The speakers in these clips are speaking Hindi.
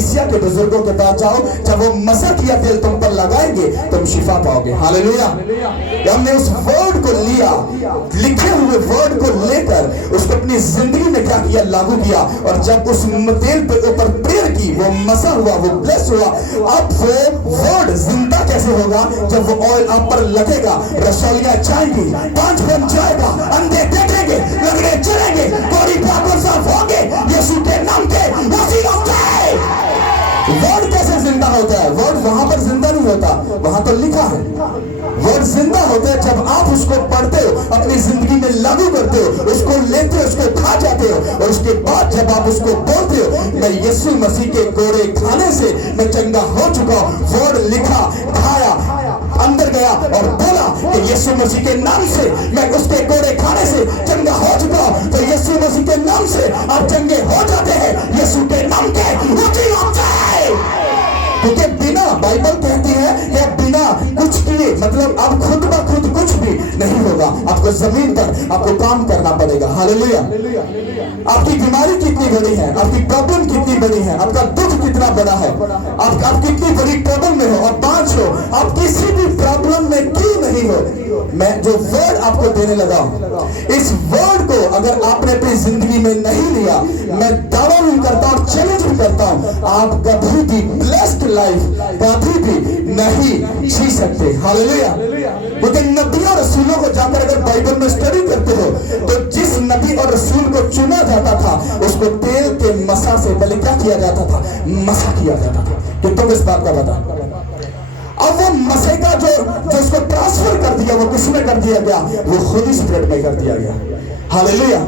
कलीसिया के बुजुर्गों के पास जाओ, जब वो मसा किया तेल तुम पर लगाएंगे तुम शिफा पाओगे। हालेलुया। हमने उस वर्ड को लिया, लिखे हुए वर्ड को लेकर उसको अपनी जिंदगी में क्या किया, लागू किया। और जब उस तेल पे ऊपर प्रेयर की, वो मसा हुआ, वो ब्लेस हुआ। अब वो वर्ड जिंदा कैसे होगा? जब वो ऑयल आप पर लगेगा, रसौलियां जाएंगी, पांच बन जाएगा, अंधे देखेंगे, लंगड़े चलेंगे, बॉडी पागल साफ होंगे यीशु के नाम के। उसी होता है वर्ड कैसे जिंदा होता है? वर्ड वहां पर जिंदा नहीं होता, वहां तो लिखा है। वर्ड जिंदा होता है जब आप उसको पढ़ते हो, अपनी जिंदगी में लागू करते हो, उसको लेते हो, उसको खा जाते हो, और उसके बाद जब आप उसको बोलते हो, मैं यीशु मसीह के कोड़े खाने से मैं चंगा हो चुका हूं। वर्ड लिखा, खाया, अंदर गया और बोला कि यीशु मसीह के नाम से मैं उसके कोड़े खाने से चंगा हो चुका हूं। तो यीशु मसीह के नाम से आप चंगे हो जाते हैं, यीशु के नाम के वकील होता है। क्योंकि बिना, बाइबल कहती है कि बिना कुछ किए, मतलब अब खुद ब खुद कुछ भी नहीं होगा। आपको जमीन पर आपको काम करना पड़ेगा। हालेलुया। आपकी बीमारी कितनी बड़ी है, आपकी प्रॉब्लम कितनी बड़ी है, आपका दुख कितना बड़ा है, आप कितनी बड़ी प्रॉब्लम में हो और बांझ हो, आप किसी भी प्रॉब्लम में क्यों नहीं हो, मैं जो वर्ड आपको देने लगा हूं, इस वर्ड को अगर आपने अपनी जिंदगी में नहीं लिया, मैं दावा भी करता हूं, चैलेंज भी करता हूं, आप कभी भी ब्लेस्ड लाइफ कभी भी नहीं जी सकते। हालेलुया। क्योंकि नबी और रसूलों को जाकर अगर बाइबल में स्टडी करते हो, तो जिस नबी और रसूल को चुना जाता था, उसको तेल के मसा से पहले क्या किया जाता था? मसा किया जाता था। कि तुम इस बात का बता। अब वो मसे का जो उसको ट्रांसफर कर दिया, वो किसमें कर दिया गया? वो खुद स्पिरिट में कर दिया गया। हालेलुया।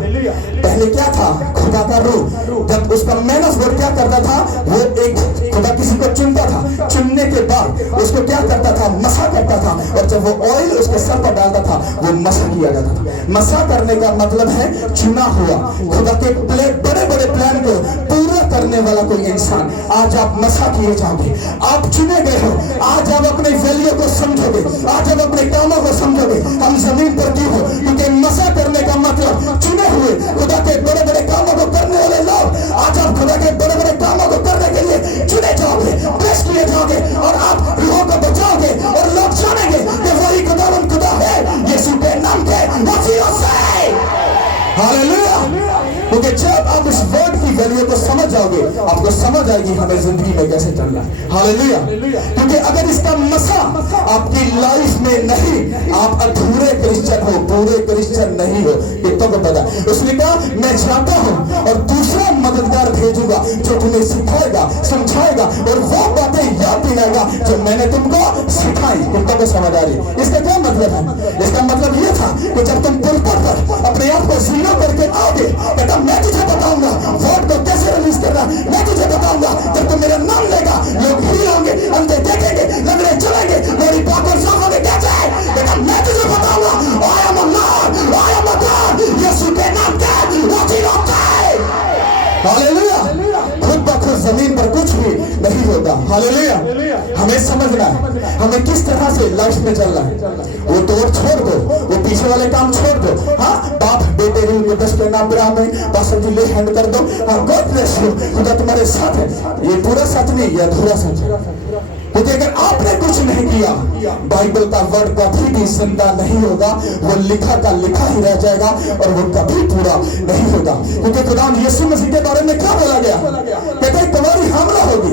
पहले क्या था? खुदा का रूह। जब उसका मैन ऑफ गॉड क्या करता था, वो एक खुदा किसी को चुनता था, चुनने के बाद उसको क्या करता था? मसा करता था। और जब वो ऑयल उसके सर पर डालता था, वो मसा किया जाता था। मसा करने का मतलब है चुना हुआ, खुदा के बड़े बड़े प्लान को पूरा करने वाला कोई इंसान। आज आप मसा किए जाओगे, आप चुने गए हो। आज आप अपने वैल्यू को समझोगे, आज आप अपने कामों को समझोगे। हम जमीन पर क्यों हो? क्योंकि मसा करने का मतलब चुने हुए, खुदा के बड़े बड़े कामों को करने वाले लोग। आज आप खुदा के बड़े बड़े कामों को करने के लिए चुने जाओगे, ब्लेस किए जाओगे, और आप रूहों को बचाओगे, और लोग जानेंगे कि वही खुदा है यीशु के नाम के वसीलों से। हालेलुया। क्योंकि जब आप इस वर्ड की वैल्यू को समझ जाओगे, आपको समझ आएगी हमें जिंदगी में कैसे चलना है। हालेलुया। क्योंकि अगर इसका मसा आपकी लाइफ में नहीं, आप अधूरे क्रिश्चियन हो, पूरे क्रिश्चियन नहीं हो। ये तो पता। उसने कहा मैं जाता हूं और दूसरा मददगार भेजूंगा जो तुम्हें सिखाएगा, समझाएगा और वो बातें याद दिलाएगा जो मैंने तुमको सिखाई। तो समझ आ रही? इसका क्या मतलब है? इसका मतलब ये था कि जब तुम पुलपट पर अपने आप को जीरो करके आओगे, बेटा मैं तुझे बताऊंगा वर्ड को कैसे रिलीज करना। मैं तुझे बताऊंगा जब तुम मेरा नाम लेगा, लोग हील होंगे, अंधे देखेंगे, लंगड़े चलेंगे, मेरी पागल साफ होंगे। कैसे? बेटा मैं तुझे बताऊंगा। I am a Lord, I am a God, यीशु के नाम के वकील होता है। हालेलुया। खुद ब खुद जमीन पर कुछ भी नहीं होता। हालेलुया। हमें समझना है हमें किस तरह से लाइफ में चलना है। वो दौड़ छोड़ दो, वो पीछे वाले काम छोड़ दो। हाँ, बाप बेटे रूम में 10 के नाम में पास ले हैंड कर दो। हाँ, गॉड ब्लेस यू, खुदा तुम्हारे साथ है। ये पूरा सच नहीं, ये अधूरा सच है। क्योंकि अगर आपने कुछ नहीं किया, बाइबल का वर्ड कभी भी जिंदा नहीं होगा। वो लिखा का लिखा ही रह जाएगा और वो कभी पूरा नहीं होगा। क्योंकि खुदा यीशु मसीह के बारे में क्या बोला गया? कहते तुम्हारी हमला होगी,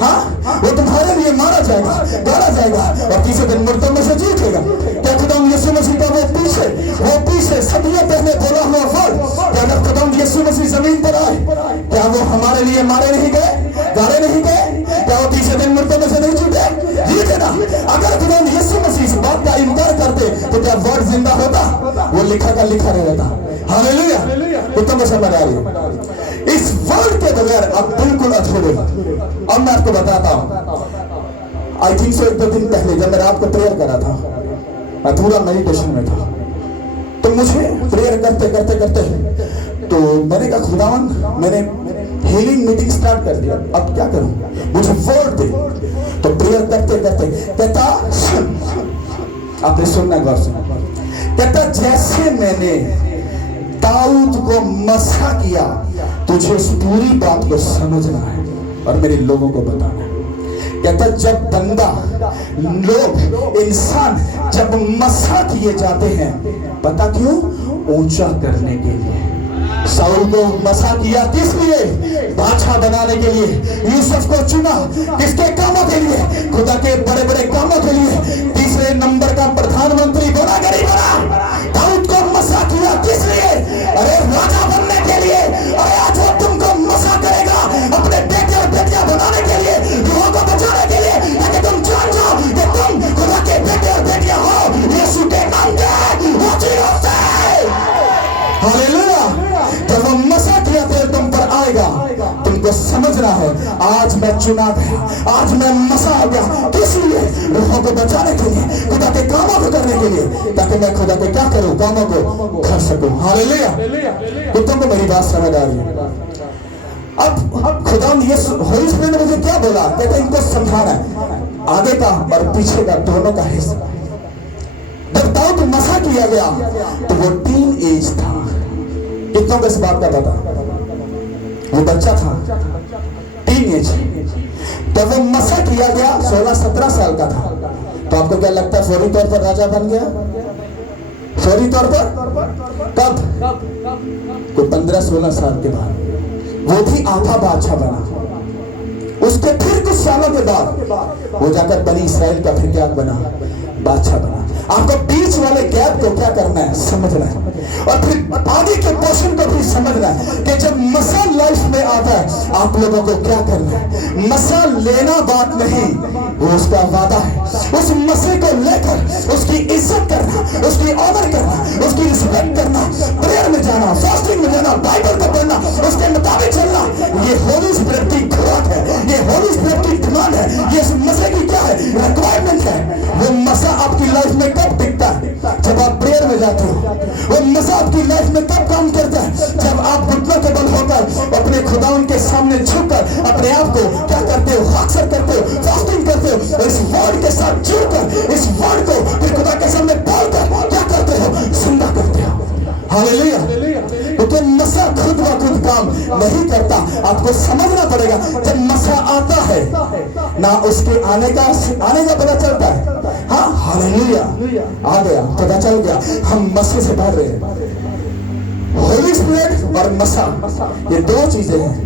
हाँ, वो तुम्हारे लिए मारा जाएगा, गाड़ा जाएगा और तीसरे दिन मुर्दों में से जी उठेगा। क्या खुदा यीशु मसीह का वो पीछे सदियों पहले बोला हुआ वर्ड, क्या अगर खुदा यीशु मसीह जमीन पर आए, क्या वो हमारे लिए मारे नहीं गए, गाड़े नहीं गए? क्या वो तीसरे दिन मुर्दों में से नहीं जीते? जीते ना। अगर खुदा यीशु मसीह इस बात का इनकार करते तो क्या वर्ड जिंदा होता? वो लिखा का लिखा रह जाता। हालेलुया। तो समझ आ रही है? इस वर्ड के बगैर आप बिल्कुल अधूरे। अब मैं आपको बताता हूं, आई थिंक सो 1-2 दिन पहले जब मैं रात को प्रेयर करा था, मैं पूरा मेडिटेशन में था, तो मुझे प्रेयर करते तो मैंने कहा खुदावन, मैंने हीलिंग मीटिंग स्टार्ट कर दिया, अब क्या करूं? मुझे वर्ड दे। तो प्रेयर करते कहता, आपने सुनना गौर से, कहता जैसे मैंने दाऊद को मसा किया, तुझे उस पूरी बात को समझना है। और मेरे लोगों को बताना है। कहता जब बंदा, लोग, इंसान जब मसा किए जाते हैं, पता क्यों? ऊंचा करने के लिए। शाऊल को मसा किया किस लिए? बादशाह बनाने के लिए। यूसुफ को चुना किसके कामों के लिए? खुदा के बड़े बड़े कामों के लिए। तीसरे नंबर का प्रधानमंत्री बना के नहीं बना। दाऊद को मसा किया किस लिए? अरे राजा बनने के लिए। अरे आज वो तुमको मसा करेगा अपने बेटे और बेटियां बनाने के लिए, लोगों को बचाने के लिए, ताकि तुम जान जाओ कि तुम खुदा के बेटे और बेटियां हो। यीशु के नाम से वो चीजों से। हालेलुया। जब वो मसा किया तेल तुम पर आएगा, तुमको समझना है आज मैं चुना गया, आज मैं मसा हो गया। किस लिए? लोगों को बचाने के लिए, खुदा के कामों को करने के लिए, ताकि मैं खुदा के क्या करूं? कामों को कर सकूं। हालेलुया। तो तुमको मेरी बात समझ आ रही है? अब खुदा ने ये होली स्पिरिट ने मुझे क्या बोला? कहते इनको समझाना है आगे का और पीछे का दोनों का हिस्सा। जब दाऊद मसा किया गया तो वो टीन एज था। कितनों को इस बात का पता? वो बच्चा था, टीन एज। जब वो मसा किया गया 16-17 साल का था। तो आपको क्या लगता है फौरी तौर पर राजा बन गया? फौरी तौर पर कब? कोई 15-16 साल के बाद। वो भी आधा बादशाह बना। उसके फिर कुछ सालों के बाद वो जाकर बनी इस्राएल का फिर क्या बना? बादशाह बना। आपको बीच वाले गैप को क्या करना है? समझना है। और फिर आगे के पोर्शन को भी समझना है कि जब मसा लाइफ में आता है आप लोगों को क्या करना है। मसा लेना बात नहीं, वो उसका वादा है। उस मसे को लेकर उसकी इज्जत करना, उसकी ऑनर करना, उसकी रिस्पेक्ट करना, प्रेयर में जाना, फास्टिंग में जाना, बाइबल को पढ़ना, उसके मुताबिक चलना, ये होली स्पिरिट की खुराक है, ये होली स्पिरिट की डिमांड है, ये इस मसे की क्या है? रिक्वायरमेंट है। वो मसा आपकी लाइफ में कब दिखता है? जब आप प्रेयर में जाते हो। वो मसा आपकी लाइफ में कब काम करता है? जब आप घुटनों के बल होकर अपने खुदावन के सामने झुककर अपने आप को क्या करते हो? हाक्सर करते हो, फास्टिंग करते हो, इस वर्ड के साथ जुड़कर इस वर्ड को फिर खुदा के सामने बोलकर क्या करते हो? जिंदा करते हो। हालेलुया। क्योंकि मसा खुद ब खुद काम नहीं करता। आपको समझना पड़ेगा जब मसा आता है ना उसके आने का पता चलता है। हाँ हालेलुया, आ गया, पता चल गया। हम मसे से भर रहे हैं। होली स्पिरिट और मसा ये दो चीजें हैं।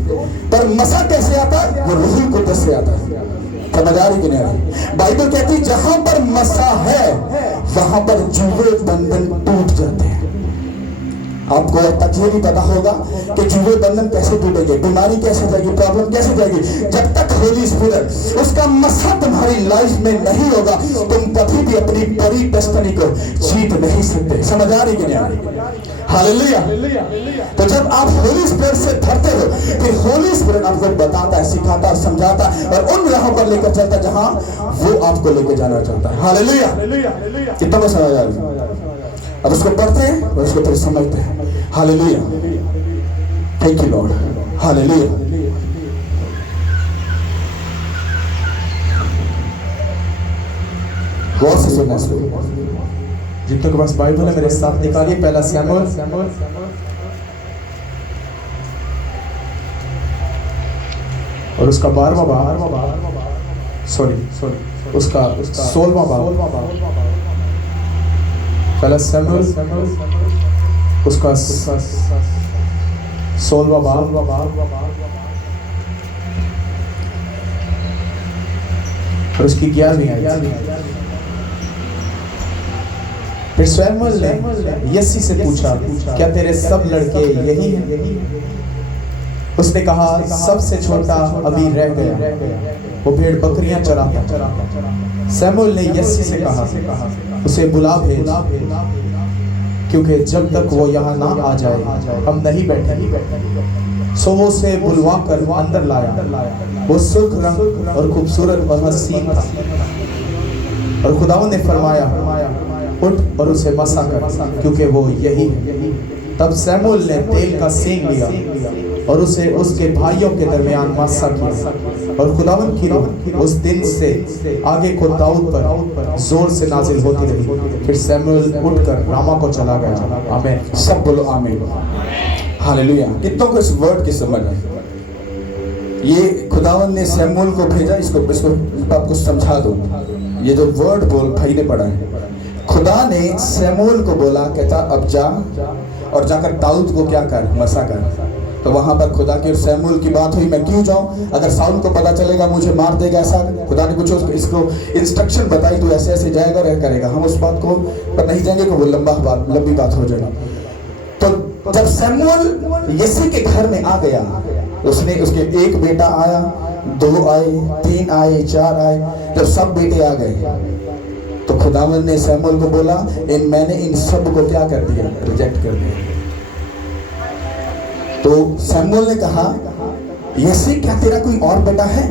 पर मसा कैसे आता है? वो रूहुल कुद्दस से आता है। समझ आ रही कि नहीं आ रही? बाइबल कहती है जहां पर मसा है वहां पर जुए बंधन टूट जाते हैं। आपको तक ये नहीं पता होगा कि जुए बंधन कैसे टूटेंगे, बीमारी कैसे जाएगी, प्रॉब्लम कैसे जाएगी। जब तक होली स्पिरिट उसका मसा तुम्हारी लाइफ में नहीं होगा तुम कभी भी अपनी बड़ी डेस्टिनी को जीत नहीं सकते। समझ आ रही कि नहीं आ रही? हालेलुया। तो जब आप होली स्पिरिट से भरते हो फिर होली स्पिरिट आपको बताता है, सिखाता है, समझाता है और उन राहों पर लेकर चलता है जहां वो आपको लेकर जाना चाहता है। हालेलुया। कितना में समझ आ रही? अब उसको पढ़ते हैं और उसको फिर समझते हैं। Hallelujah. Thank you Lord. Hallelujah. गौर से सुनना। जितनों के पास बाइबल है मेरे साथ निकालिए पहला सैमुएल और उसका 12वां बाब, उसका 16वां बाब। पहला सैमुएल उसका 16वां बाब और उसकी 11वीं आयत। फिर सैमुएल ने यस्सी से पूछा क्या तेरे सब लड़के यही हैं? उसने कहा सबसे छोटा अभी रह गया, वो भेड़ बकरियां चराता। सैमुएल ने यस्सी से कहा उसे बुला भेज, क्योंकि जब तक वो यहाँ ना आ जाए हम नहीं बैठे। सो वो उसे बुलवा कर अंदर लाया। वो सुर्ख रंग और खूबसूरत और हसीन था और खुदावंद ने फरमाया उठ और उसे मसा कर, क्योंकि वो यही है। तब सैमुएल ने तेल का सींग लिया और उसे उसके भाइयों के दरमियान मसा किया और खुदावंद की रूह उस दिन से आगे को दाऊद पर जोर से नाजिल होती रही। फिर सैमुएल उठकर रामा को चला गया। आमीन। सब बोलो आमीन। हालेलुया। कितनों को इस वर्ड की समझ है? ये खुदावन ने सैमुअल को भेजा। इसको आपको समझा दूं। ये जो वर्ड बोल भाई ने पढ़ा है, खुदा ने सैमुअल को बोला, कहता अब जा और जाकर दाऊद को क्या कर, मसा कर। तो वहां पर खुदा की और सैमुअल की बात हुई, मैं क्यों जाऊं, अगर साउल को पता चलेगा मुझे मार देगा। ऐसा खुदा ने कुछ इसको इंस्ट्रक्शन बताई, तो ऐसे ऐसे जाएगा और करेगा। हम उस बात को पर नहीं जाएंगे कि वो लंबी बात हो जाएगी। तो जब सैमुअल यिशै के घर में आ गया, उसने उसके एक बेटा आया, 2 आए, 3 आए, 4 आए। जब सब बेटे आ गए तो खुदावन ने सैमुअल को बोला, मैंने इन सब को क्या कर दिया, रिजेक्ट कर दिया। तो सैमुअल ने कहा, यिशै क्या तेरा कोई और बेटा है?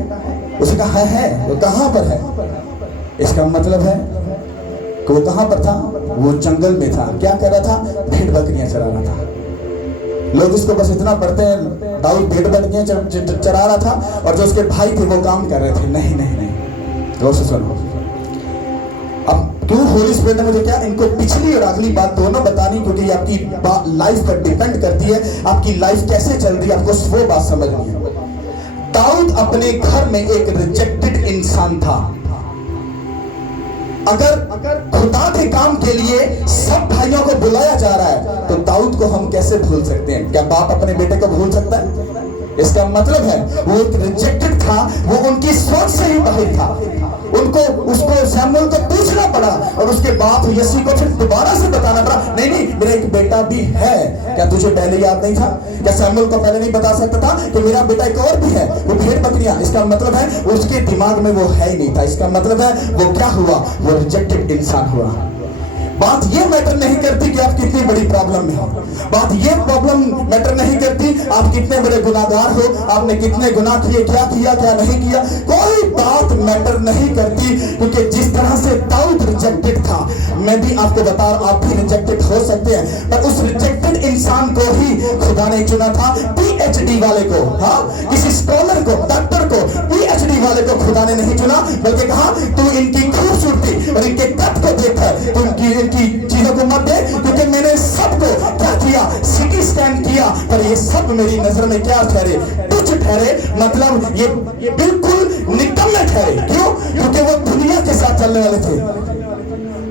उसने कहा है। वो कहां पर है? इसका मतलब है कि वो कहां पर था? वो जंगल में था। क्या कर रहा था? भेड़ बकरियां चरा रहा था। लोग इसको बस इतना पढ़ते हैं, दाऊद भेड़ बकरियां चरा रहा था और जो उसके भाई थे वो काम कर रहे थे। नहीं नहीं नहीं, गौर से सुनो। अब क्यों होली स्पिरिट ने मुझे क्या इनको पिछली और अगली बात दोनों बतानी, क्योंकि ये आपकी लाइफ पर डिपेंड करती है, आपकी लाइफ कैसे चल रही है, आपको वो बात समझनी है। दाऊद अपने घर में एक रिजेक्टेड इंसान था। अगर खुदा के काम के लिए सब भाइयों को बुलाया जा रहा है, तो दाऊद को हम कैसे भूल सकते हैं? क्या बाप अपने बेटे को भूल सकता है? इसका मतलब है वो एक रिजेक्टेड था, वो उनकी सोच से ही बाहर था। उसको सैमुअल को पूछना पड़ा और उसके बाद यिशै को फिर दोबारा से बताना पड़ा, नहीं नहीं मेरा एक बेटा भी है। क्या तुझे पहले याद नहीं था? क्या सैमुअल को पहले नहीं बता सकता था कि मेरा बेटा एक और भी है, वो भेड़ बकरियां? इसका मतलब है उसके दिमाग में वो है ही नहीं था। इसका मतलब है वो क्या हुआ, वो रिजेक्टेड इंसान हुआ। बात ये मैटर नहीं करती कि आप कितनी बड़ी प्रॉब्लम में हो, बात ये प्रॉब्लम मैटर नहीं करती आप कितने बड़े गुनाहगार हो, आपने कितने गुनाह किए, क्या किया क्या नहीं किया, कोई बात मैटर नहीं करती। क्योंकि जिस तरह से दाऊद रिजेक्टेड था, मैं भी आपको बता रहा हूं, आप भी रिजेक्टेड हो सकते हैं, पर उस रिजेक्टेड इंसान को ही खुदा ने चुना था। PhD वाले को, हाँ, किसी स्कॉलर को, डॉक्टर को, PhD वाले को खुदा ने नहीं चुना, बल्कि कहा तू इनकी खूबसूरती और इनके कद को देखकर तू इनकी चीजों को मत दे, क्योंकि मैंने सबको क्या किया, सिटी स्कैन किया, पर ये सब मेरी नजर में क्या ठहरे, तुच्छ ठहरे। मतलब ये बिल्कुल निकम्मे ठहरे। क्यों? क्योंकि वो दुनिया के साथ चलने वाले थे।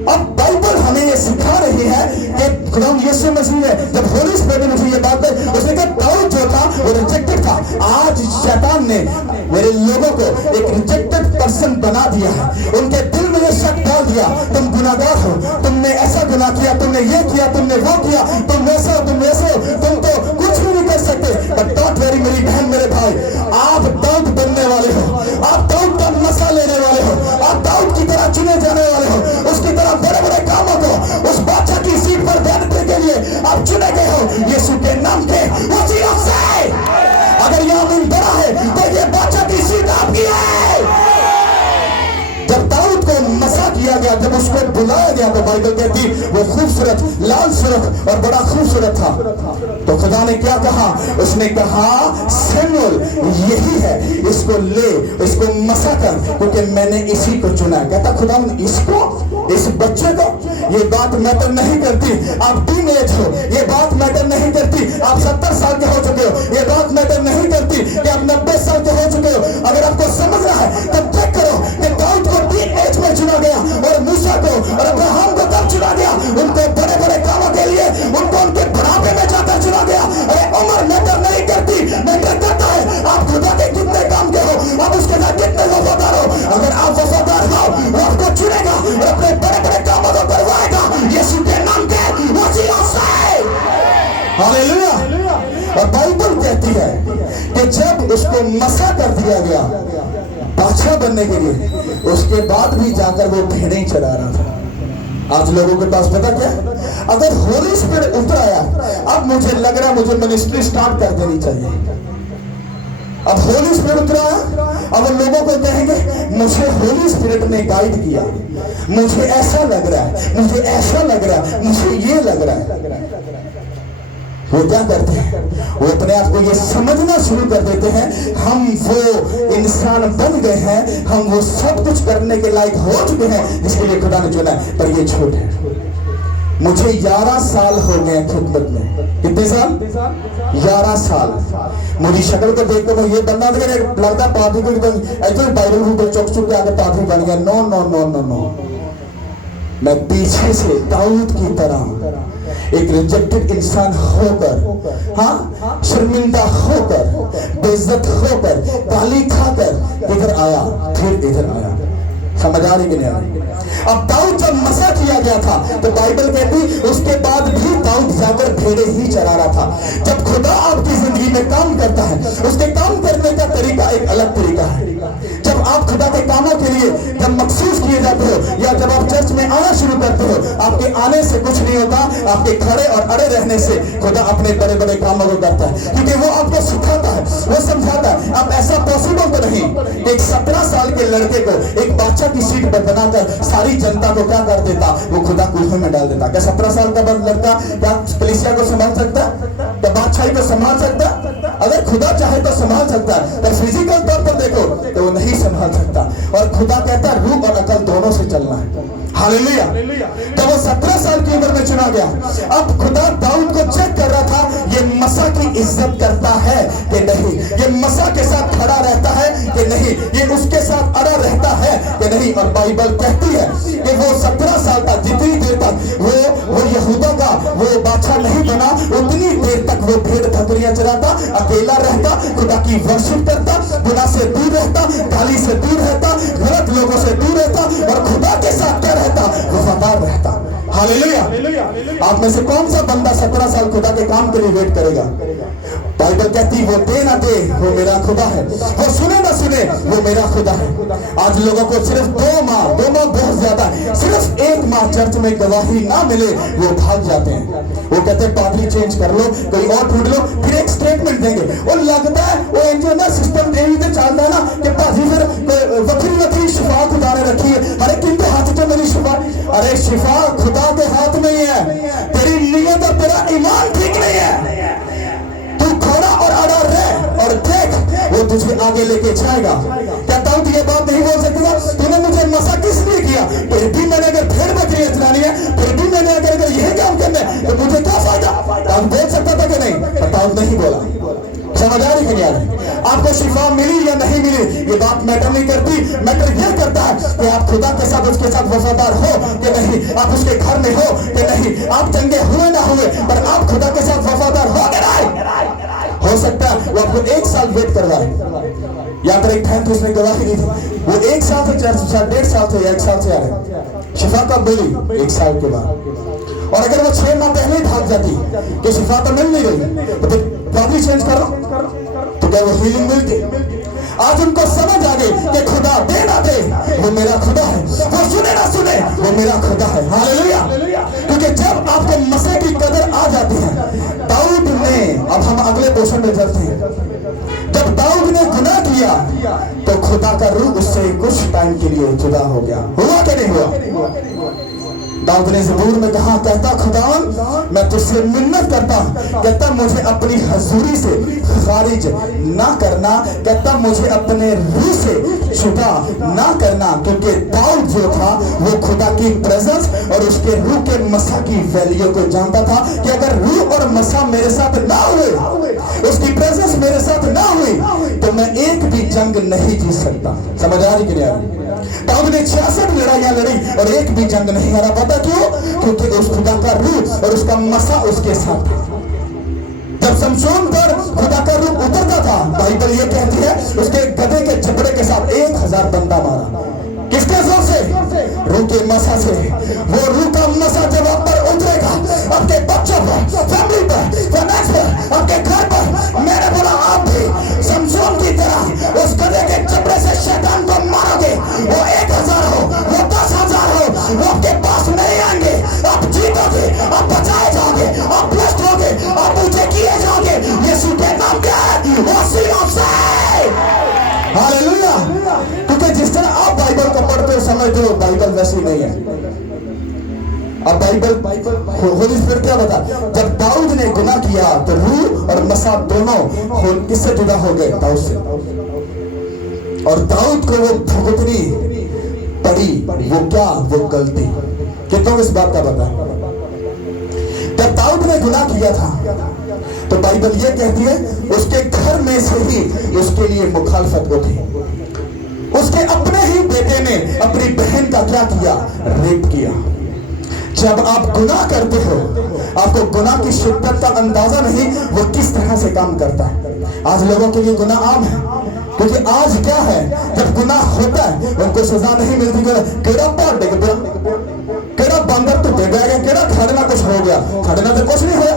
अब बाइबल हमें ये सिखा रही है कि खुदा यीशु मसीह ने जब होली स्पिरिट ने मुझे ये बात कही, उसने कहा दाऊद जो था वो रिजेक्टेड था। आज शैतान ने मेरे लोगों को एक रिजेक्टेड पर्सन बना दिया है, उनके दिल में ये शक डाल दिया, तुम गुनाहगार हो, तुमने ऐसा गुनाह किया, तुमने ये किया, तुमने वो किया, तुम वैसे हो, तुम वैसे हो, तुम तो कुछ भी नहीं कर सकते। बट डोंट वरी मेरी बहन, मेरे भाई, आप दाऊद बनने वाले हो, आप दाऊद का मसा लेने वाले हो, आप दाऊद की तरह चुने जाने वाले हो, उसकी तरह बड़े बड़े कामों को, उस बादशाह की सीट पर बैठने के लिए आप चुने गए हो यीशु के नाम के वसीला से। अगर यह आमीन बड़ा है तो ये बादशाह की सीट आपकी है। जब दाऊद को मसा किया गया, जब उसको बुलाया गया, तो बाइबल कहती वो खूबसूरत लाल सुर्ख और बड़ा खूबसूरत था। तो खुदा ने क्या कहा? उसने कहा सैमुअल यही है, इसको ले, इसको मसा कर, क्योंकि मैंने इसी को चुना। कहता खुदा इसको, इस बच्चे को, ये बात मैटर नहीं करती आप टीनेज हो, ये बात मैटर नहीं करती आप 70 साल के हो चुके हो, ये बात मैटर नहीं करती कि आप 90 साल के हो चुके हो। अगर आपको समझना है तो चेक करो कि दाऊद को टीनेज में चुना गया और मूसा को और अब्राहम को कब चुना गया? उनको बड़े बड़े कामों के लिए, उनको उनके बुढ़ापे में जाकर चुना गया। अरे उम्र मैटर नहीं करती, मैटर करता है आप खुदा के कितने काम के हो, आप उसके साथ कितने वफादार हो। अगर आप वफादार हो वो आपको चुनेगा और अपने बड़े बड़े कामों को करवाएगा यीशु के नाम के वसीला से। हालेलुया। और बाइबल कहती है कि जब उसको मसा कर दिया गया बादशाह बनने के लिए, उसके बाद भी जाकर वो भेड़ें चरा रहा था। आज लोगों के पास पता क्या, अगर होली स्पिरिट उतर आया, अब मुझे लग रहा है मुझे मिनिस्ट्री स्टार्ट कर देनी चाहिए। अब होली स्पिरिट उतर आया, अब लोगों को कहेंगे मुझे होली स्पिरिट ने गाइड किया, मुझे ऐसा लग रहा है, मुझे ऐसा लग रहा है, मुझे ये लग रहा है। वो क्या करते हैं? वो अपने आप को ये समझना शुरू कर देते हैं हम वो इंसान बन गए हैं, हम वो सब कुछ करने के लायक हो चुके हैं जिसके लिए खुदा ने चुना है। पर ये झूठ है। मुझे 11 साल हो गए खिदमत में। कितने साल? 11 साल। मुझे शक्ल को देख कर ये बंदा लगता पादरी को ऐसे बाइबल को चौक चुप के आगे पादरी बन गया। No no no no no, मैं पीछे से दाऊद की तरह एक रिजेक्टेड इंसान होकर, हाँ, शर्मिंदा होकर, बेइज्जत होकर, गाली खाकर इधर आया, फिर इधर आया। समझ आ रही कि नहीं आ रही? अब दाऊद जब मसा किया गया था तो बाइबल कहती उसके बाद भी दाऊद जाकर भेड़े ही चरा रहा था। जब खुदा आपकी जिंदगी में काम करता है, उसके काम करने का तरीका एक अलग तरीका है। जब आप खुदा के कामों के लिए जब मखसूस किए जाते हो, या जब आप चर्च में आना शुरू करते हो, आपके आने से कुछ नहीं होता, आपके खड़े और अड़े रहने से खुदा अपने बड़े बड़े कामों को करता है, क्योंकि वो आपको सिखाता है, वो समझाता है। अब ऐसा पॉसिबल तो नहीं कि एक 17 साल के लड़के को एक बादशाह की सीट पर बनाकर सारी जनता को क्या कर देता, वो खुदा कुल्हे में डाल देता। क्या 17 साल का लड़का क्या कलीसिया को संभाल सकता? क्या बादशाही को संभाल सकता? अगर खुदा चाहे तो संभाल सकता है, पर फिजिकल तौर पर देखो तो वो नहीं संभाल सकता। और खुदा कहता है रूह और अकल दोनों से चलना है। हालेलुया। तो वो 17 साल की उम्र में चुना गया। अब खुदा दाऊद को चेक कर रहा था, ये मसा की इज्जत करता है कि नहीं, ये मसा के साथ खड़ा रहता है कि नहीं, ये उसके साथ अड़ा रहता है कि नहीं। और बाइबल कहती है कि वो 17 साल तक, जितनी देर तक वो यहूदा का वो बादशाह नहीं बना, उतनी देर तक वो भेड़ बकरियां चराता, अकेला रहता, खुदा की वर्शिप करता, गुनाह से दूर रहता, गाली से दूर रहता, गलत लोगों से दूर रहता, और खुदा के साथ क्या रहता, वफादार रहता। हालेलुया। आप में से कौन सा बंदा 17 साल खुदा के काम के लिए वेट करेगा? बाइबल कहती वो दे ना दे वो मेरा खुदा है, वो सुने ना सुने वो मेरा खुदा है। आज लोगों को सिर्फ 2 माह बहुत ज्यादा है, सिर्फ 1 माह चर्च में गवाही ना मिले वो भाग जाते हैं। वो कहते हैं पादरी चेंज कर लो, कोई और ढूंढ लो, फिर एक स्टेटमेंट देंगे। और लगता है वो इंजीनियर सिस्टम देवी से चलता है ना कि पाजी फिर वक्री शिफा खुदा ने रखी है। अरे किनके हाथ में मेरी शिफा? अरे शिफा खुदा के हाथ में ही है। तेरी नीयत और तेरा ईमान ठीक नहीं है, खड़ा और अड़ा रह और देख वो तुझे आगे लेके जाएगा। क्या दाऊद ये बात नहीं बोल सकता? तूने मुझे मसा किस लिए किया? फिर भी मैंने अगर भेड़ बकरियां चलानी है, फिर भी मैंने अगर यही काम करना है तो मुझे क्या फायदा? दाऊद बोल सकता था कि नहीं? दाऊद नहीं बोला। समझ आ रही कि नहीं आ रही? आपको शिफा मिली या नहीं मिली ये बात मैटर नहीं करती। मैटर यह करता है कि आप खुदा के साथ, उसके साथ वफादार हो कि नहीं, आप उसके घर में हो कि नहीं, आप चंगे हुए ना हुए, पर आप खुदा के साथ वफादार हो कि नहीं। हो सकता है वो आपको 1 साल वेट करवाए। यहाँ पर एक बहन थी, उसने गवाही दी थी, वो 1 साल से चर्च, 1.5 साल से या 1 साल से आ रहे। शिफा कब बोली? 1 साल के बाद। और अगर वो 6 माह पहले भाग जाती कि शिफा तो मिल नहीं रही, तो फिर पादरी चेंज करो तो क्या वो हीलिंग मिलती? आज उनको समझ आ गई कि खुदा दे ना दे वो मेरा खुदा है, वो सुने ना सुने वो मेरा खुदा है। हालेलुया। क्योंकि जब आपको मसीह की कदर आ जाती है, दाऊद ने, अब हम अगले पोर्शन में चलते हैं, जब दाऊद ने गुनाह किया तो खुदा का रूह उससे कुछ टाइम के लिए जुदा हो गया। हुआ कि नहीं हुआ? दाऊद ने ज़बूर में कहा, कहता खुदा मैं तुझसे मिन्नत करता, कहता मुझे अपनी हजूरी से खारिज ना करना, कहता मुझे अपने रूह से जुदा ना करना। क्योंकि दाऊद जो था वो खुदा की प्रेजेंस और उसके रूह के मसा की वैल्यू को जानता था कि अगर रूह और मसा मेरे साथ ना हुए, उसकी प्रेजेंस मेरे साथ ना हुई, तो मैं एक भी जंग नहीं जीत सकता। समझ आ रही कि नहीं आ रही? दाऊद ने 66 लड़ाइयां लड़ी और एक भी जंग नहीं हारा। पता क्यों? क्योंकि उस खुदा का रूह और उसका मसा उसके साथ था। जब शमशोन पर खुदा का रूह उतरता था, बाइबल ये कहती है उसके गधे के जबड़े के साथ 1000 बंदा मारा। किसके जोर से? रूह के मसा से। वो रूह का मसा जब आप पर उतरेगा, आपके बच्चों पर, फैमिली पर, फाइनेंस पर, आपके घर पर, मैंने बोला आप भी शमशोन की तरह उस गधे के जबड़े से शैतान को मारोगे। वो 1000 हो, वो 10,000 हो, वो आपके पास नहीं आएंगे। आप जीतोगे, आप बचाए जाओगे, आप ब्लेस्ड होगे, आप ऊंचे किए जाओगे। यीशु के नाम क्या है? वो सियोन से। हालेलुया। क्योंकि जिस तरह आप बाइबल को पढ़ते हो समझते हो, बाइबल वैसी नहीं है। अब बाइबल होली स्पिरिट क्या बता? जब दाऊद ने गुनाह किया तो रूह और मसा दोनों किससे जुदा हो गए? दाऊद से। और दाऊद को वो भुगतनी पड़ी। वो क्या? वो गलती। कितनों को इस बात का पता है? जब दाऊद ने गुनाह किया था तो बाइबल ये कहती है उसके घर में से ही उसके लिए मुखालफत उठी। उसके अपने ही बेटे ने अपनी बहन का क्या किया? रेप किया। जब आप गुनाह करते हो आपको गुनाह की शिद्दत का अंदाजा नहीं वो किस तरह से काम करता है। आज लोगों के लिए गुनाह आम है, क्योंकि आज क्या है जब गुनाह होता है उनको सजा नहीं मिलती। केड़ा पार डिग गया, केड़ा बंदर तो डिग गया, केड़ा खड़ना कुछ हो गया, खड़ना तो कुछ नहीं होया।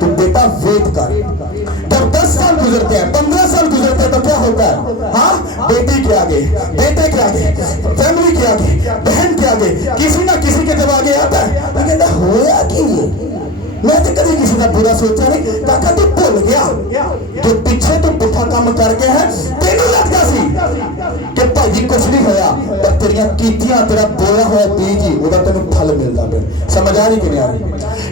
तो बेटा वेट कर, जब 10 साल गुजरते हैं 15 साल गुजरते हैं तो क्या होता है? हाँ, बेटी के आगे, बेटे के आगे, फैमिली के आगे, बहन के आगे, किसी ना किसी के जब आगे आता है तो कहता होया कि मैं तो कभी किसी का बुरा सोचा नहीं। काका तो भूल गया जो पीछे तो पुठा काम करके है तेनू लगता सी कि भाई कुछ नहीं होया, पर तेरिया कीतियां तेरा बोया हुआ बीज ही उदा तेनू फल मिलता है। समझ आ रही कि नहीं आ रही?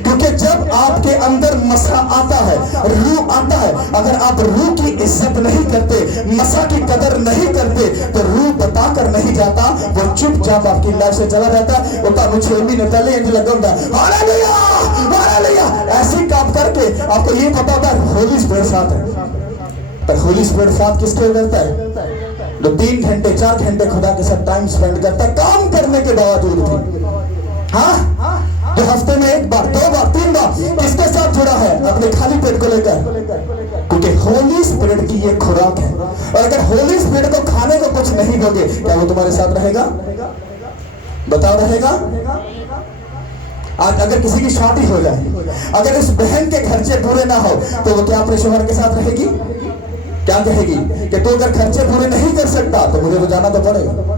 क्योंकि जब आपके अंदर मसा आता है, रूह आता है, अगर आप रूह की इज्जत नहीं करते, मसा की कदर नहीं करते तो रूह बताकर नहीं जाता, वो चुपचाप आपकी लाइफ से चला जाता है। वो तो 6 महीने पहले इंज लगा होता है हालेलुया हालेलुया, ऐसी काम करके आपको ये पता होता है होली स्पिरिट साथ है। पर होली स्पिरिट साथ किसके रहता है? जो 3 घंटे 4 घंटे खुदा के साथ टाइम स्पेंड करता है काम करने के बावजूद भी। हाँ, जो हफ्ते में 1 बार 2 बार 3 बार किसके साथ जुड़ा है? अपने खाली पेट को लेकर, क्योंकि होली स्पिरिट की ये खुराक है। और अगर होली स्पिरिट को खाने को कुछ नहीं दोगे क्या वो तुम्हारे साथ रहेगा? बताओ रहेगा? आज अगर किसी की शादी हो जाए, अगर इस बहन के खर्चे पूरे ना हो तो वो क्या अपने शोहर के साथ रहेगी? क्या कहेगी कि तू अगर खर्चे पूरे नहीं कर सकता तो मुझे तो जाना तो पड़ेगा।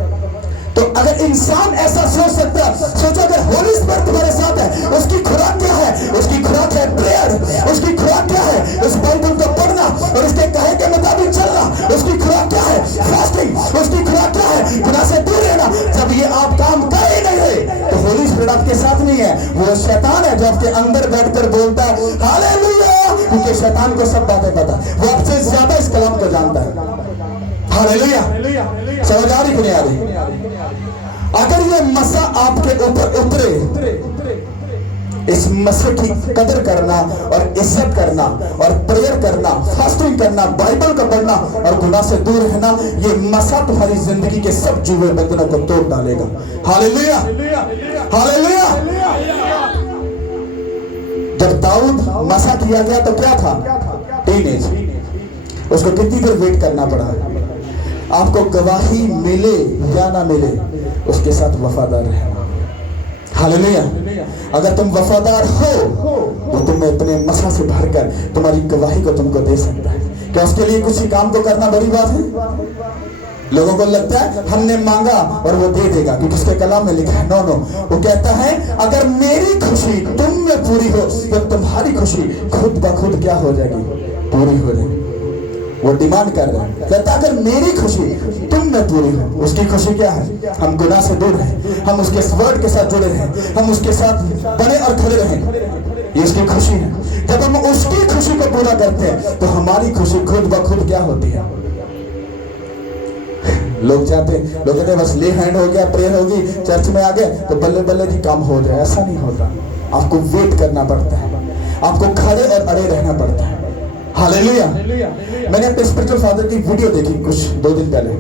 तो अगर इंसान ऐसा सोच सकता है, सोचो अगर होली स्पिरिट तुम्हारे साथ है, उसकी खुराक क्या है? उसकी खुराक है प्रेयर। उसकी खुराक क्या है? उस बाइबल को पढ़ना और उसके कहे के मुताबिक चलना। उसकी खुराक क्या है? फास्टिंग। उसकी खुराक क्या है? गुनाह से दूर रहना। जब ये आप काम कर ही नहीं रहे तो होली स्पिरिट आपके साथ नहीं है, वो शैतान है जो आपके अंदर बैठकर बोलता है हालेलुया, क्योंकि शैतान को सब बातें पता है, वो आपसे ज्यादा इस कलाम को जानता है। हालेलुया, समझ आ रही कि नहीं आ रही? अगर ये मसा आपके ऊपर उतरे, इस मसे की कदर करना और इज्जत करना और प्रेयर करना, फास्टिंग करना, बाइबल को पढ़ना और गुनाह से दूर रहना, ये मसा तुम्हारी जिंदगी के सब जुए बंधनों को तोड़ डालेगा। Hallelujah, hallelujah. जब दाऊद मसा किया गया तो क्या था? टीनेज। उसको कितनी देर वेट करना पड़ा? आपको गवाही मिले या ना मिले उसके साथ वफादार रहना। हालेलुया। अगर तुम वफादार हो तो तुम्हें अपने मसा से भरकर तुम्हारी गवाही को तुमको दे सकता है। क्या उसके लिए कुछ काम को करना बड़ी बात है? लोगों को लगता है हमने मांगा और वो दे देगा, क्योंकि उसके कलाम में लिखा है नो नो, वो कहता है अगर मेरी खुशी तुम में पूरी हो तो तुम्हारी खुशी खुद ब खुद क्या हो जाएगी? पूरी हो जाएगी। वो डिमांड कर रहे हैं, कहता अगर मेरी खुशी तुम में पूरी हो। उसकी खुशी क्या है? हम गुनाह से दूर रहें, हम उसके वर्ड के साथ जुड़े रहें, हम उसके साथ बने और खड़े रहें, ये उसकी खुशी है। जब हम उसकी खुशी को पूरा करते हैं तो हमारी खुशी खुद ब खुद क्या होती है? लोग कहते हैं बस ले हैंड हो गया, प्रेयर होगी, चर्च में आ गए तो बल्ले बल्ले की काम हो जाए। ऐसा नहीं होता, आपको वेट करना पड़ता है, आपको खड़े और अड़े रहना पड़ता है। हालेलुया। मैंने अपने स्पिरिचुअल फादर की वीडियो देखी कुछ 2 दिन पहले,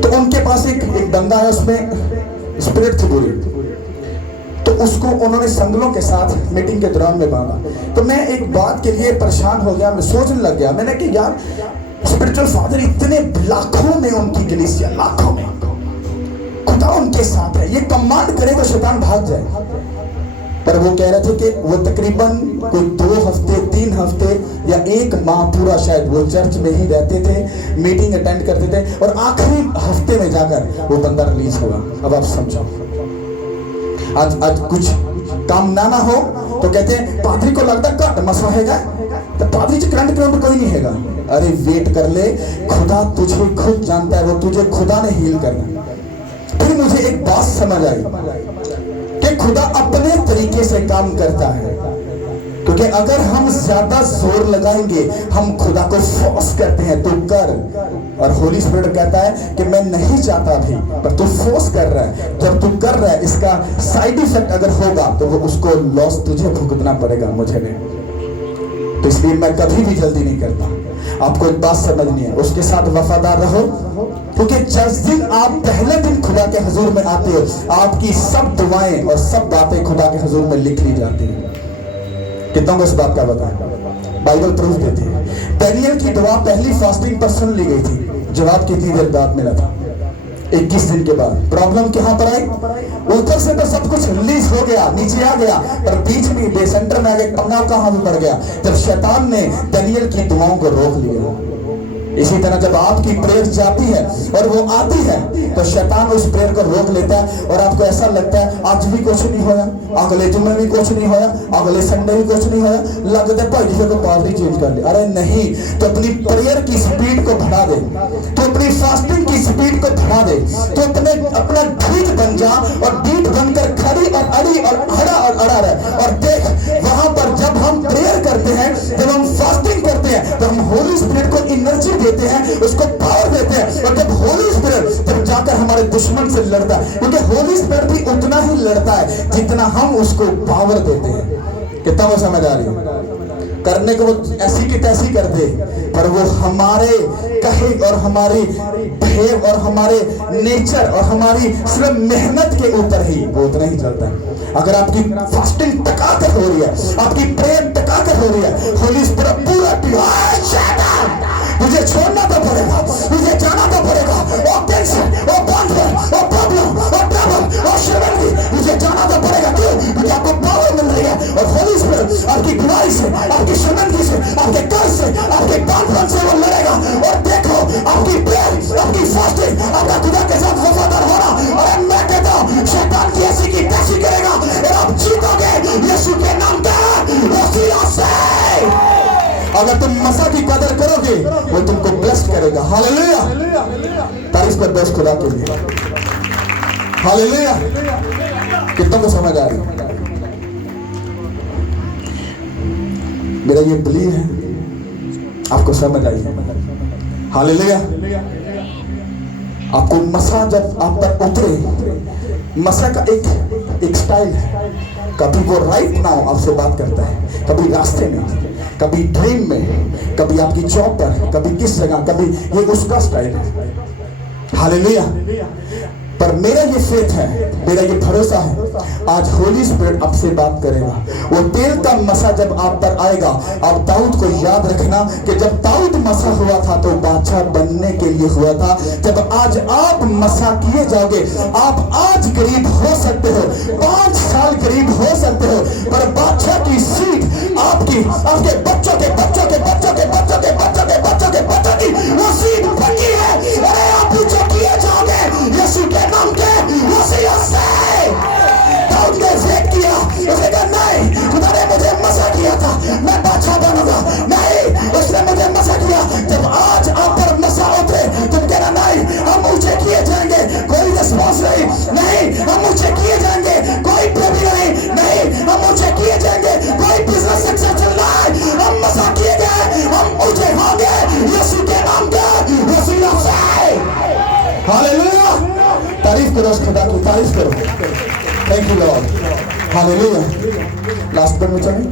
तो उनके पास एक बंदा है, उसमें स्पिरिट थी बुरी, तो उसको उन्होंने संगलों के साथ मीटिंग के दौरान में बांधा। तो मैं एक बात के लिए परेशान हो गया, मैं सोचने लग गया, मैंने कि यार स्पिरिचुअल फादर इतने लाखों में उनकी कलीसिया, लाखों में, खुदा उनके साथ है, ये कमांड करे तो शैतान भाग जाए। पर वो कह रहे थे कि वो तकरीबन कोई 2 हफ्ते 3 हफ्ते या 1 माह पूरा शायद वो चर्च में ही रहते थे, मीटिंग अटेंड करते थे, और आखिरी हफ्ते में जाकर वो बंदा रिलीज हुआ। अब आप समझो, आज कुछ काम ना हो तो कहते हैं पादरी को लगता घट मसा हैगा, तो पादरी च करंट कोई नहीं हैगा। अरे वेट कर ले, खुदा तुझे खुद जानता है, वो तुझे खुदा ने हील करना। फिर मुझे एक बात समझ आई कि खुदा अपने तरीके से काम करता है, क्योंकि अगर हम ज्यादा जोर लगाएंगे, हम खुदा को फोर्स करते हैं तो कर, और होली स्पिरिट कहता है कि मैं नहीं चाहता भी, पर तू फोर्स कर रहा है। जब तू कर रहा है, इसका साइड इफेक्ट अगर होगा तो वो उसको लॉस तुझे भुगतना पड़ेगा, मुझे नहीं। तो इसलिए मैं कभी भी जल्दी नहीं करता। आपको एक बात समझनी है, उसके साथ वफादार रहो, क्योंकि जिस दिन आप पहले दिन खुदा के हुजूर में आते हो, आपकी सब दुआएं और सब बातें खुदा के हुजूर में लिख ली जाती है। कितना को इस बात का बताएं? बाइबल प्रूफ देती है। दानियल की दुआ पहली फास्टिंग पर सुन ली गई थी, जवाब कितनी देर बाद मिला था? 21 दिन के बाद। प्रॉब्लम कहां पर आई? ऊपर से तो सब कुछ रिलीज हो गया, नीचे आ गया, पर बीच में सेंटर में आगे पन्ना कहां भी पड़ गया, जब शैतान ने दानियल की दुआओं को रोक लिया। इसी तरह जब आपकी प्रेयर जाती है और वो आती है, तो शैतान उस प्रेयर को रोक लेता है और आपको ऐसा लगता है आज भी कुछ नहीं होया, अगले जुम्मे भी कुछ नहीं होया, अगले संडे भी कुछ नहीं होया, लगता है भाई को पार्टी चेंज कर ले। अरे नहीं, तो अपनी प्रेयर की स्पीड को बढ़ा दे, तो अपनी फास्टिंग की स्पीड को बढ़ा दे, तो अपना ढीठ बन जा और ढीठ बनकर खड़ी और अड़ी और हड़ा और अड़ा रहे। और देख, वहां पर जब हम प्रेयर करते हैं, जब हम फास्टिंग करते हैं, तो हम होली स्पिरिट को एनर्जी देते हैं, उसको पावर देते हैं। और जब होली स्पिरिट जब जाकर हमारे दुश्मन से लड़ता है, क्योंकि होली स्पिरिट भी उतना ही लड़ता है जितना हम उसको पावर देते हैं। कितना वो समझ आ रही है? करने को वो ऐसी की तैसी कर दे, पर वो हमारे कहे और हमारी बिहेव और हमारे नेचर और हमारी सिर्फ मेहनत के ऊपर ही वो उतना ही चलता है। अगर आपकी फास्टिंग टकाकर हो रही है, आपकी प्रेयर टकाकर हो रही है, होली स्पिरिट पूरा मुझे छोड़ना तो पड़ेगा, मुझे जाना तो पड़ेगा, और टेंशन और बंधन और प्रॉब्लम और ट्रबल और शर्मिंदगी, मुझे जाना तो पड़ेगा। क्यों? क्योंकि आपको पावर मिल रही है और होली स्पिरिट आपकी बुराई से, आपकी शर्मिंदगी से, आपके कर्ज से, आपके बंधन से वो लड़ेगा। और देखो, आपकी प्रेयर, आपकी फास्टिंग, आपका खुदा के साथ वफादार होना, और मैं कहता हूं शैतान की ऐसी की तैसी करेगा और आप जीतोगे यीशु के नाम पे। अगर तुम मसा की कदर करोगे, वो तुमको ब्लेस्ड करेगा। हालेलुया, तारीफ कर दो उस खुदा के लिए। हालेलुया, कितना को समझ आ रही? मेरा ये बिलीव है आपको समझ आई। हालेलुया। आपको मसा जब आप पर उतरे, मसा का एक स्टाइल है। कभी वो राइट नाउ आपसे बात करता है, कभी रास्ते में, कभी ड्रीम में, कभी आपकी जॉब पर, कभी किस जगह, कभी ये उसका स्टाइल है। हालेलुया। पर मेरा ये फेथ है, मेरा ये भरोसा है, आज होली स्पिरिट आपसे बात करेगा। वो तेल का मसा जब आप पर आएगा, आप दाऊद को याद रखना कि जब दाऊद मसा हुआ था तो बादशाह बनने के लिए हुआ था। जब आज आप मसा किए जाओगे, आप आज गरीब हो सकते हो, 5 साल गरीब हो सकते हो, पर बादशाह की सीट आपकी, आपके बच्चों के बच्चों के बच्चों के बच्चों के बच्चों के बच्चों के बच्चों की वो सीट पक्की है। अरे आप जो किए जाओगे यीशु के नाम के, दाऊद ने फेंक किया, उसने कहा नहीं, खुदा ने मुझे मसा किया था, मैं बादशाह बनूंगा। नहीं, उसने मुझे मसा किया। जब आज आप पर मसा उतरे, तुम कहना नहीं, हम ऊंचे किए जाएंगे, कोई रिस्पॉन्स नहीं, हम ऊंचे किए जाएंगे, कोई प्रभु नहीं, हम ऊंचे किए जाएंगे, कोई बिजनेस सक्सेसफुल नहीं, हम मसा किए गए, हम ऊंचे होंगे यीशु के नाम पे। हालेलुया, तारीफ करो उस खुदा की, तारीफ करो। Thank you Lord. Hallelujah. Last पर में चलें।